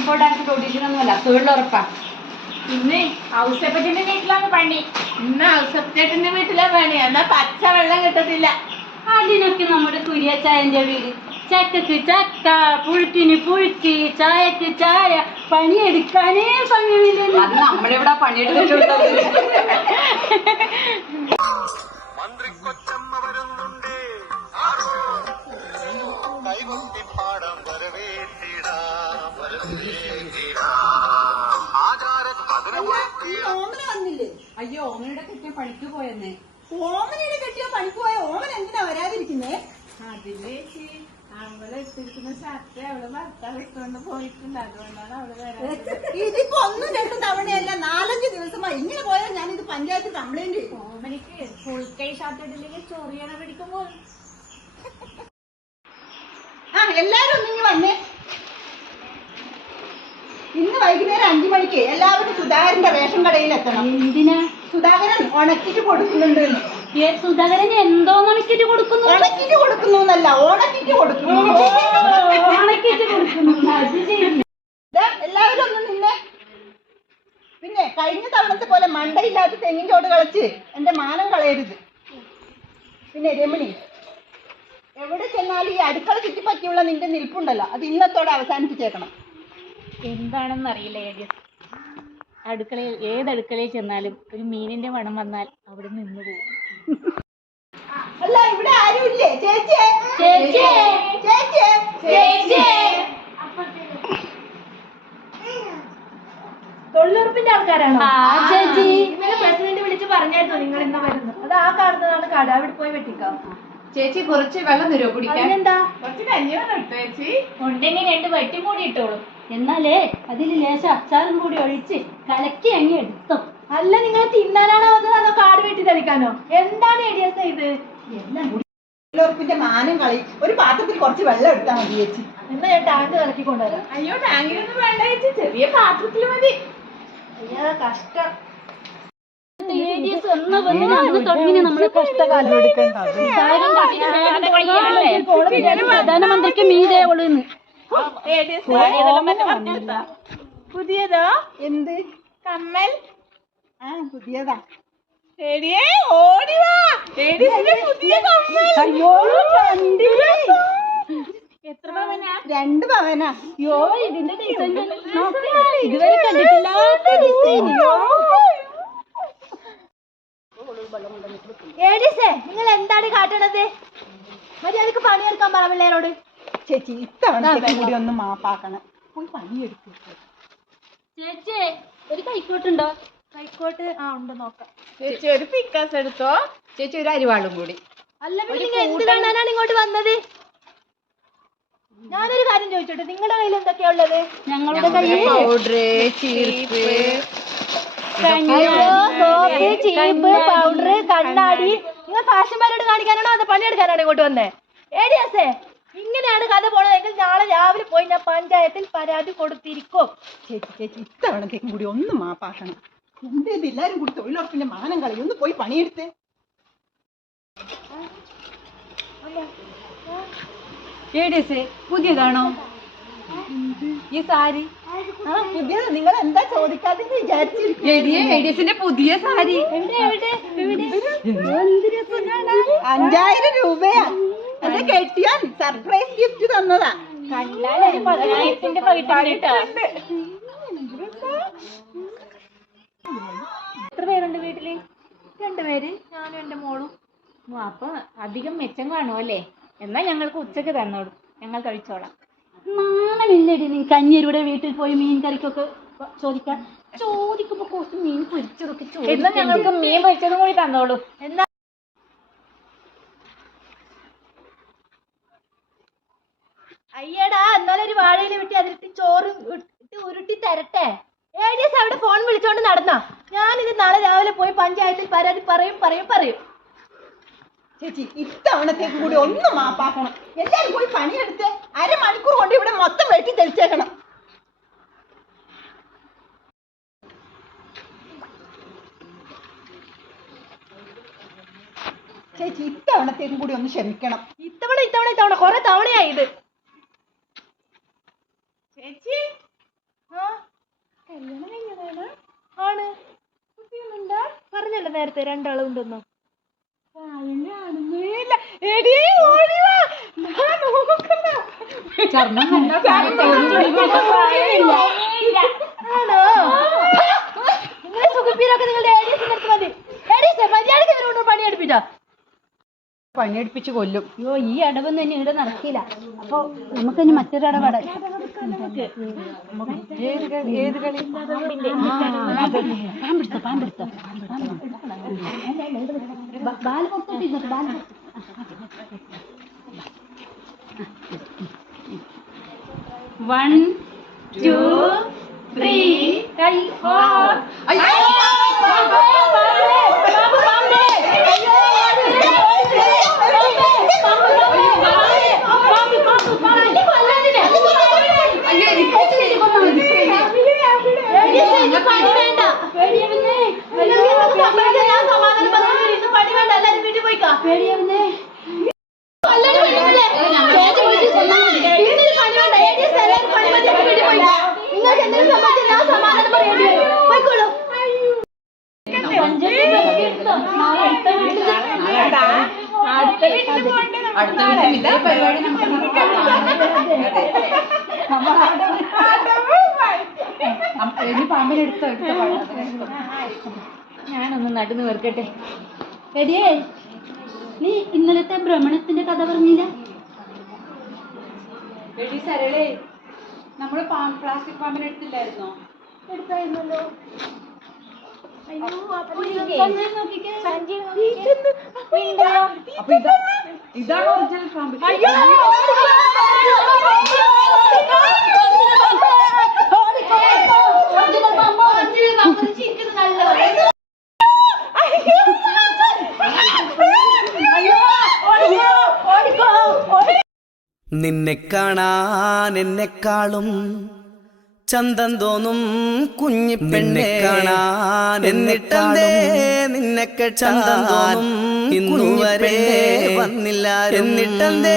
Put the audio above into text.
Before dance audition ഒന്നുമല്ല, തൊഴിലുറപ്പാ. ഇന്ന് ഔസപ്പച്ചന്റെ വീട്ടിലാണ് പണി. ഇന്ന് ഔസപ്പച്ചേട്ടന്റെ വീട്ടിലാ പണി. എന്നാ പച്ച വെള്ളം കിട്ടത്തില്ല. അതിനൊക്കെ നമ്മുടെ കുര്യച്ചായന്റെ വീട്. ചക്കക്ക് ചക്ക, പുഴുക്കിന് പുഴുക്ക്, ചായക്ക് ചായ, പണിയെടുക്കാനേ സമയമില്ല. അത് നമ്മളിവിടെ പണിയെടുത്തിട്ടുള്ളത്. അയ്യോ, ഓമനയുടെ കെട്ടിയ പണിക്ക് പോയെന്നേ. ഓമനയുടെ കെട്ടിയ പണിക്ക് പോയ ഓമൻ എന്തിനാ വരാതിരിക്കുന്നേ? അതിലേക്ക് അവളെ ഇട്ടിരിക്കുന്ന ഷർട്ട് അവള് ഭർത്താവ് ഇട്ടുകൊണ്ട് പോയിട്ടുണ്ട്. അതുകൊണ്ടാണ് അവള് വരാൻ. ഇതിപ്പോ ഒന്നും രണ്ടും തവണയല്ല, 4-5 ദിവസമായി. ഇങ്ങനെ പോയാൽ ഞാനിത് പഞ്ചായത്ത് കംപ്ലൈന്റ് ചെയ്യും. ഓമനിക്ക് ഫുൾ കൈ ഷർട്ട് ഇട്ടില്ലെങ്കിൽ ചൊറിയണ പിടിക്കുമ്പോൾ. എല്ലാരും ഒന്നിങ്ങി വന്നേ. ഇന്ന് വൈകുന്നേരം 5 മണിക്ക് എല്ലാവരും സുധാകരന്റെ റേഷൻ കടയിൽ എത്തണം. എന്തിനാ? സുധാകരൻ ഉണക്കിട്ട് കൊടുക്കുന്നുണ്ട്. സുധാകരൻ എന്തോ ഉണക്കിട്ട് കൊടുക്കുന്നു? ഉണക്കിട്ട് കൊടുക്കുന്നു എന്നല്ല, ഓണക്കിട്ട് കൊടുക്കുന്നു. എല്ലാവരും ഒന്ന് നിന്നെ. പിന്നെ കഴിഞ്ഞ തവണത്തെ പോലെ മണ്ടയില്ലാത്ത തെങ്ങിൻ ചോട് കളിച്ച് എന്റെ മാനം കളയരുത്. പിന്നെ രമണി, എവിടെ ചെന്നാലും ഈ അടുക്കള ചുറ്റിപ്പറ്റിയുള്ള നിന്റെ നിൽപ്പുണ്ടല്ലോ, അത് ഇന്നത്തോടെ അവസാനിപ്പിച്ചേക്കണം. എന്താണെന്നറിയില്ല. അടുക്കളയിൽ ഏതടുക്കളയിൽ ചെന്നാലും ഒരു മീനിന്റെ മണം വന്നാൽ അവിടെ നിന്ന് പോകും. അല്ല, ഇവിടെ ആരും ഇല്ലേ? ചേച്ചി, തൊഴിലുറപ്പിന്റെ ആൾക്കാരാണോ? ചേച്ചി, ഇന്നലെ പ്രസിഡന്റ് വിളിച്ച് പറഞ്ഞായിരുന്നു നിങ്ങൾ ഇന്ന് വരുന്നു. അത് ആ കാണുന്നതാണ് കട, അവിടെ പോയി വെട്ടിക്കാം. ചേച്ചി കുറച്ച് വെള്ളം തരുമോ കുടിക്കാൻ? എന്താ കുറച്ച് കഞ്ഞിവെള്ളം ഇട്ടോ ചേച്ചി? ഉണ്ടെങ്കിൽ 2 വട്ടിമൂടി ഇട്ടോളൂ. എന്നാലേ അതിൽ ലേശം അച്ചാറും കൂടി ഒഴിച്ച് കലക്കി അങ്ങ് എടുത്തോ. അല്ല, നിങ്ങൾ തിന്നാനാണോ വന്നത് അതോ കാട് വെട്ടി തെളിക്കാനോ? എന്താണ് ഏരിയസ് ഇത്? എല്ലാം കൂടി തൊഴിലുറപ്പിന്റെ മാനം കളി. ഒരു പാത്രത്തിൽ കുറച്ച് വെള്ളം എടുത്താൽ മതി ചേച്ചി. എന്നാ ഞാൻ ടാങ്ക് ഇറക്കി കൊണ്ടുവരാം. അയ്യോ, ടാങ്കിലൊന്നും വേണ്ട ചേച്ചി, ചെറിയ പാത്രത്തിൽ മതി. അയ്യോ, കഷ്ടം. പ്രധാനമന്ത്രിക്ക് മീതേ ഉള്ളൂന്ന്. പുതിയതോ? എന്ത് കമ്മൽ? പുതിയതാ. എത്ര പവനാ? 2 പവനാ. യോ, ഇതിന്റെ ഡിസൈൻ ഇതുവരെ കണ്ടിട്ടില്ലാത്ത ഡിസൈൻ. നിങ്ങൾ എന്താണ് കാട്ടണത്? മര്യാദക്ക് പണിയെടുക്കാൻ പറ പിള്ളേരോട്. ചേച്ചി, ഇത്തവണ കൂടി ഒന്ന് മാപ്പാക്കണം. പോയി പണിയെടുക്കും. ചേച്ചി, ഒരു കൈക്കോട്ടുണ്ടോ? കൈക്കോട്ട് ഉണ്ട്, നോക്കാം. ചേച്ചി ഒരു പിക്കാസ് എടുത്തോ. ചേച്ചി ഒരു അരിവാളും കൂടി. അല്ല, പിന്നെ എന്ത് കാണാനാണ് ഇങ്ങോട്ട് വന്നത്? ഞാനൊരു കാര്യം ചോദിച്ചോട്ടെ, നിങ്ങളുടെ കയ്യിൽ എന്തൊക്കെയാ ഉള്ളത്? ഞങ്ങളുടെ കയ്യിൽ പൗഡർ, ചീർപ്പ്, സോപ്പ്, ചീപ്പ്, പൗഡർ, കണ്ണാടി. നിങ്ങൾ ഫാഷന്മാരോട് കാണിക്കാനാണോ അത് പണിയെടുക്കാനാണോ ഇങ്ങോട്ട് വന്നേ? ഏടിയാസേ, ഇങ്ങനെയാണ് കഥ പോണതെങ്കിൽ നാളെ രാവിലെ പോയി ഞാൻ പഞ്ചായത്തിൽ പരാതി കൊടുത്തിരിക്കും. ചേച്ചി ഇത്തവണത്തേക്കും കൂടി ഒന്ന് മാപ്പാക്കണം. എന്തേത് എല്ലാരും കൂടി തൊഴിലുറപ്പിന്റെ മാനം കളി. ഒന്ന് പോയി പണിയെടുത്തേ. പുതിയതാണോ ഈ സാരി? പുതിയത് നിങ്ങൾ എന്താ ചോദിക്കാതെ വിചാരിച്ചിരിക്കും. പുതിയ സാരി 5000 രൂപയാ. എന്റെ കെട്ടിയാൻ സർപ്രൈസ് ഗിഫ്റ്റ് തന്നതാ. എത്ര പേരുണ്ട് വീട്ടില്? 2 പേര്, ഞാനും എന്റെ മോളും. അപ്പൊ അധികം മെച്ചം കാണുമല്ലേ? എന്നാ ഞങ്ങൾക്ക് ഉച്ചക്ക് തന്നോളൂ, ഞങ്ങൾ കഴിച്ചോളാം. നാണമില്ലടി നീ കഞ്ഞിയുടെ വീട്ടിൽ പോയി മീൻ കറിക്കൊക്കെ ചോദിക്കാൻ? ചോദിക്കുമ്പോ കുറച്ച് മീൻ പൊരിച്ചതൊക്കെ എന്നാ ഞങ്ങൾക്ക് മീൻ പൊരിച്ചതും കൂടി തന്നോളൂ. എന്നാ അയ്യടാ, എന്നാലൊരു വാഴയില വെട്ടി അതിലിട്ട് ചോറ് ഇട്ട് ഉരുട്ടി തരട്ടെ. ഏഡിയസ് അവിടെ ഫോൺ വിളിച്ചോണ്ട് നടന്നാ. ഞാനിത് നാളെ രാവിലെ പോയി പഞ്ചായത്തിൽ പരാതി പറയും. ചേച്ചി ഇത്തവണത്തേക്ക് കൂടി ഒന്ന് മാപ്പാക്കണം. എല്ലാരും പോയി പണിയെടുത്ത് 1/2 മണിക്കൂർ കൊണ്ട് ഇവിടെ മൊത്തം വെട്ടി തെളിച്ചേക്കണം. ചേച്ചി ഇത്തവണത്തേക്കും കൂടി ഒന്ന് ക്ഷമിക്കണം. ഇത്തവണ കുറെ തവണയായി ഇത്. ചേച്ചി പറഞ്ഞല്ലോ നേരത്തെ രണ്ടാളും ഉണ്ടെന്നോ. ആണോ നിങ്ങളെ സുഖപ്പീരൊക്കെ നിങ്ങളുടെ ഏഡിയസിന്റെ അടുത്ത് മതി. ഏഡിയസ് മര്യാദയ്ക്ക് ഇവരോട് പണിയെടുപ്പിച്ചോ. പണിയെടുപ്പിച്ച് കൊല്ലും. അയ്യോ ഈ അടവൊന്നും ഇനി ഇവിടെ നടക്കില്ല. അപ്പൊ നമുക്ക് ഇനി മറ്റൊരു അടവട പാമ്പെടുത്ത ബാല് പുറത്തോട്ടിരുന്നു. ബാല് 1 2 3 4 ഞാനൊന്ന് നടന്നു വെറുക്കട്ടെ. എടിയേ നീ ഇന്നലത്തെ ഭ്രമണത്തിന്റെ കഥ പറഞ്ഞില്ല? സരളേ നമ്മള് പ്ലാസ്റ്റിക് പാമ്പിനെ എടുത്തില്ലായിരുന്നോ? എടുത്തായിരുന്നല്ലോ. ഇതാണ് ഒറിജിനൽ പാമ്പ്. നിന്നെ കാണാൻ എന്നെക്കാളും ചന്തം തോന്നും കുഞ്ഞി പെണ്ണെ കാണാൻ എന്നിട്ടേ നിന്നെ ചന്തം തോന്നും ഇന്നുവരെ വന്നില്ല എന്നിട്ടേ